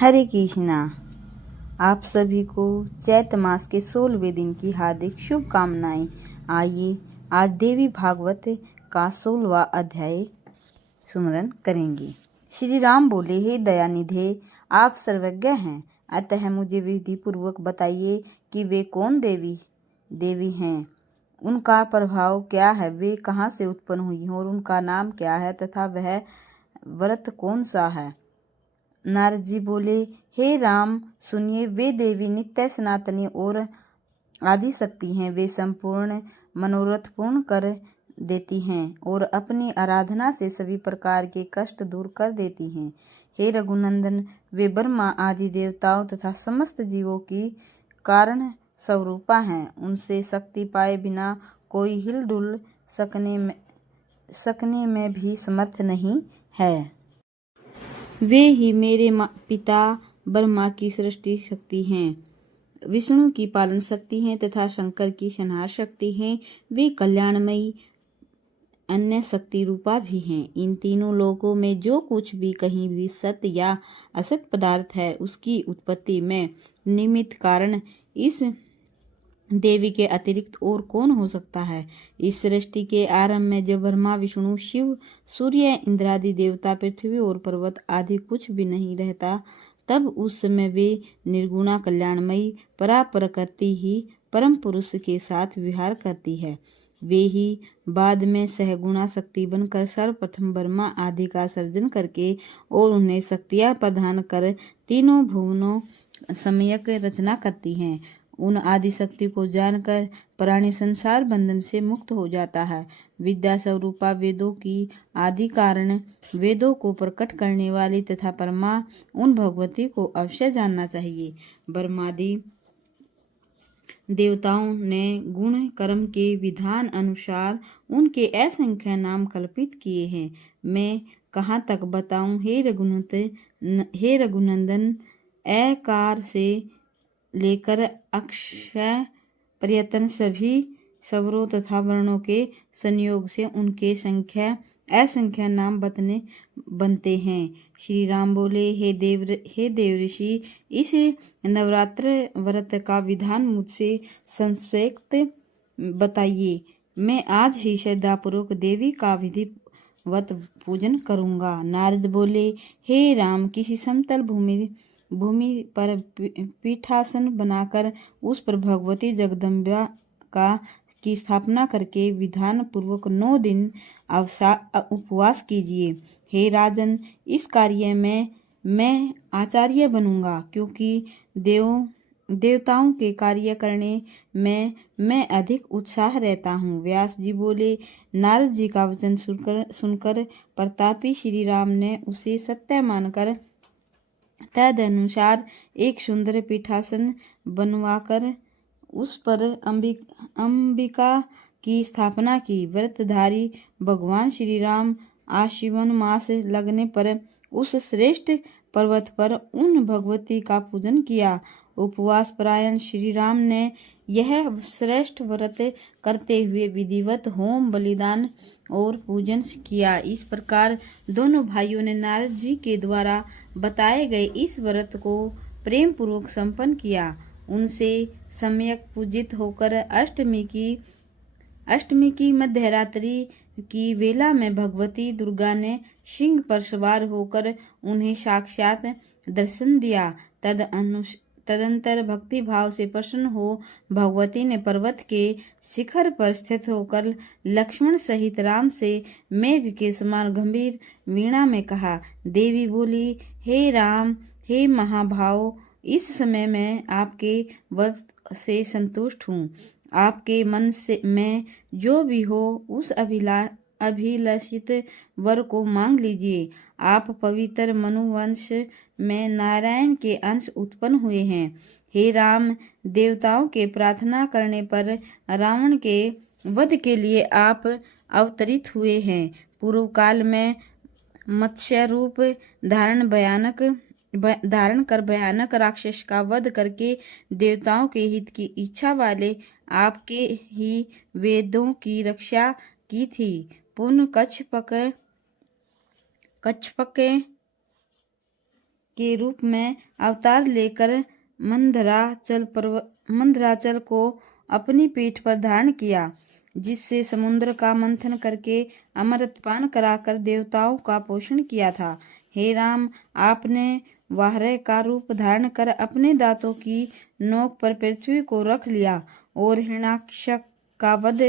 हरे कृष्णा। आप सभी को चैत्र मास के 16वें दिन की हार्दिक शुभकामनाएं। आइए आज देवी भागवत का 16वां अध्याय सुमरन करेंगे। श्री राम बोले, हे दयानिधे, आप सर्वज्ञ हैं, अतः मुझे विधि पूर्वक बताइए कि वे कौन देवी हैं, उनका प्रभाव क्या है, वे कहाँ से उत्पन्न हुई हैं और उनका नाम क्या है तथा वह व्रत कौन सा है। नारद जी बोले, हे राम सुनिए, वे देवी नित्य सनातनी और आदि शक्ति हैं। वे संपूर्ण मनोरथ पूर्ण कर देती हैं और अपनी आराधना से सभी प्रकार के कष्ट दूर कर देती हैं। हे रघुनंदन, वे ब्रह्मा आदि देवताओं तथा समस्त जीवों की कारण स्वरूपा हैं। उनसे शक्ति पाए बिना कोई हिलडुल सकने में भी समर्थ नहीं है। वे ही मेरे पिता ब्रह्मा की सृष्टि शक्ति हैं, विष्णु की पालन शक्ति हैं तथा शंकर की संहार शक्ति हैं। वे कल्याणमयी अन्य शक्ति रूपा भी हैं। इन तीनों लोकों में जो कुछ भी कहीं भी सत्य या असत पदार्थ है, उसकी उत्पत्ति में निमित्त कारण इस देवी के अतिरिक्त और कौन हो सकता है। इस सृष्टि के आरंभ में जब ब्रह्मा, विष्णु, शिव, सूर्य, इंद्रादि देवता, पृथ्वी और पर्वत आदि कुछ भी नहीं रहता, तब उस समय वे निर्गुणा कल्याणमयी परा प्रकृति ही परम पुरुष के साथ विहार करती है। वे ही बाद में सहगुणा शक्ति बनकर सर्वप्रथम ब्रह्मा आदि का सर्जन करके और उन्हें शक्तियां प्रदान कर तीनों भुवनों सम्यक रचना करती हैं। उन आदि शक्ति को जानकर प्राणी संसार बंधन से मुक्त हो जाता है। विद्या स्वरूपा वेदों की आदि कारण, वेदों को प्रकट करने वाली तथा परमा उन भगवती को अवश्य जानना चाहिए। ब्रह्मादि देवताओं ने गुण कर्म के विधान अनुसार उनके असंख्य नाम कल्पित किए हैं। मैं कहाँ तक बताऊं, हे रघुनंदन, एकार से लेकर अक्षय पर्यटन सभी स्वरों तथा वर्णों के संयोग से उनके असंख्य नाम बनते हैं। श्री राम बोले, हे देव ऋषि, इस नवरात्र व्रत का विधान मुझसे संक्षेप्त बताइए। मैं आज ही श्रद्धापूर्वक देवी का विधिवत पूजन करूंगा। नारद बोले, हे राम, किसी समतल भूमि पर पीठासन बनाकर उस पर भगवती जगदम्बा की स्थापना करके विधान पूर्वक 9 दिन उपवास कीजिए। हे राजन, इस कार्य में मैं आचार्य बनूंगा, क्योंकि देवताओं के कार्य करने में मैं अधिक उत्साह रहता हूँ। व्यास जी बोले, नारद जी का वचन सुनकर प्रतापी श्री राम ने उसे सत्य मानकर तदनुसार एक सुंदर पीठासन बनवाकर उस पर अंबिका की स्थापना की। व्रतधारी भगवान श्री राम आश्विन मास लगने पर उस श्रेष्ठ पर्वत पर उन भगवती का पूजन किया। उपवास परायण श्री राम ने यह श्रेष्ठ व्रत करते हुए विधिवत होम, बलिदान और पूजन किया। इस प्रकार दोनों भाइयों ने नारद जी के द्वारा बताए गए इस व्रत को प्रेम पूर्वक संपन्न किया। उनसे सम्यक पूजित होकर अष्टमी की मध्यरात्रि की वेला में भगवती दुर्गा ने सिंह पर सवार होकर उन्हें साक्षात दर्शन दिया। तदंतर भक्ति भाव से प्रसन्न हो भगवती ने पर्वत के शिखर पर स्थित होकर लक्ष्मण सहित राम से मेघ के समान गंभीर वीणा में कहा। देवी बोली, हे राम, हे महाभाव, इस समय मैं आपके व्रत से संतुष्ट हूँ। आपके मन में जो भी हो उस अभिलषित वर को मांग लीजिए। आप पवित्र मनुवंश में नारायण के अंश उत्पन्न हुए हैं। हे राम, देवताओं के प्रार्थना करने पर रावण के वध के लिए आप अवतरित हुए हैं। पूर्व काल में मत्स्य रूप धारण कर भयानक राक्षस का वध करके देवताओं के हित की इच्छा वाले आपके ही वेदों की रक्षा की थी। पुण्य कच्छप के रूप में अवतार लेकर मंदराचल को अपनी पीठ पर धारण किया, जिससे समुद्र का मंथन करके अमृत पान कराकर देवताओं का पोषण किया था। हे राम, आपने वाहरे का रूप धारण कर अपने दांतों की नोक पर पृथ्वी को रख लिया और हिरण्याक्ष का वध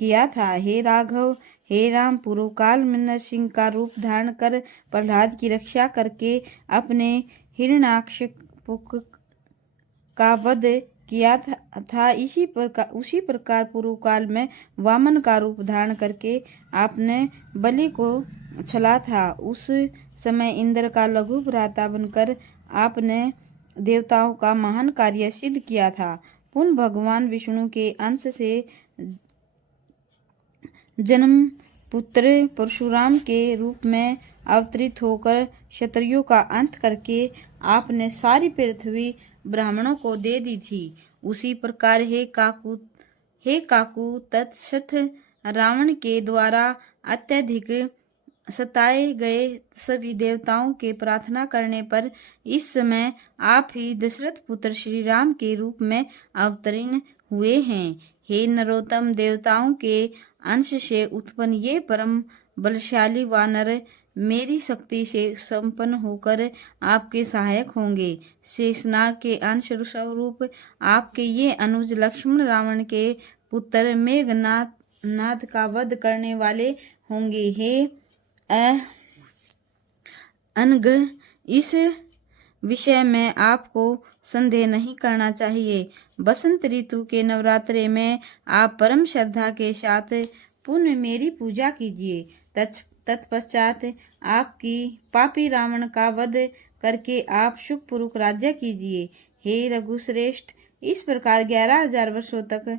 किया था। हे राघव, हे राम, पूर्व काल में नरसिंह का रूप धारण कर प्रहलाद की रक्षा करके अपने हिरण्याक्ष का वध किया था। उसी प्रकार पूर्व काल में वामन का रूप धारण करके आपने बलि को छला था। उस समय इंद्र का लघु भ्राता बनकर आपने देवताओं का महान कार्य सिद्ध किया था। पुनः भगवान विष्णु के अंश से जन्म पुत्र परशुराम के रूप में अवतरित होकर क्षत्रियों का अंत करके आपने सारी पृथ्वी ब्राह्मणों को दे दी थी। उसी प्रकार हे काकू तत्सत रावण के द्वारा अत्यधिक सताए गए सभी देवताओं के प्रार्थना करने पर इस समय आप ही दशरथ पुत्र श्री राम के रूप में अवतीर्ण हुए हैं। हे नरोत्तम, देवताओं के अंश से उत्पन्न ये परम बलशाली वानर मेरी शक्ति से संपन्न होकर आपके सहायक होंगे। शेषनाग के अंश स्वरूप आपके ये अनुज लक्ष्मण रावण के पुत्र मेघनाद का वध करने वाले होंगे। हे अनग, इस विषय में आपको संदेह नहीं करना चाहिए। बसंत ऋतु के नवरात्रे में आप परम श्रद्धा के साथ पुनः मेरी पूजा कीजिए। तत्पश्चात आपकी पापी रावण का वध करके आप सुखपूर्वक राज्य कीजिए। हे रघुश्रेष्ठ, इस प्रकार 11,000 वर्षों तक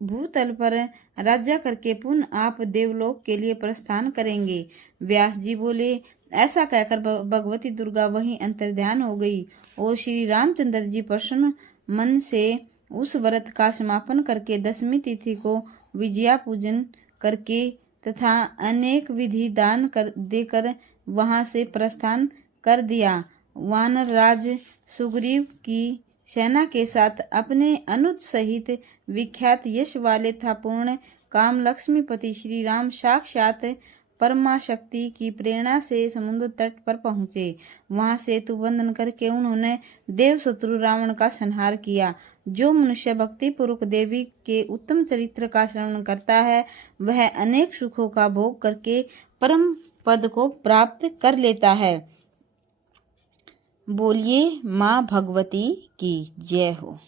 भूतल पर राज्य करके पुनः आप देवलोक के लिए प्रस्थान करेंगे। व्यास जी बोले, ऐसा कहकर भगवती दुर्गा वहीं अंतर्ध्यान हो गई और श्री रामचंद्र जी प्रसन्न मन से उस व्रत का समापन करके 10वीं तिथि को विजया पूजन करके तथा अनेक विधि दान देकर वहां से प्रस्थान कर दिया। वानर राज सुग्रीव की सेना के साथ अपने अनुज सहित विख्यात यश वाले था पूर्ण काम लक्ष्मीपति श्री राम साक्षात परमा शक्ति की प्रेरणा से समुद्र तट पर पहुंचे। वहां सेतु बंधन करके उन्होंने देव शत्रु रावण का संहार किया। जो मनुष्य भक्ति पूर्वक देवी के उत्तम चरित्र का श्रवण करता है, वह अनेक सुखों का भोग करके परम पद को प्राप्त कर लेता है। बोलिए माँ भगवती की जय हो।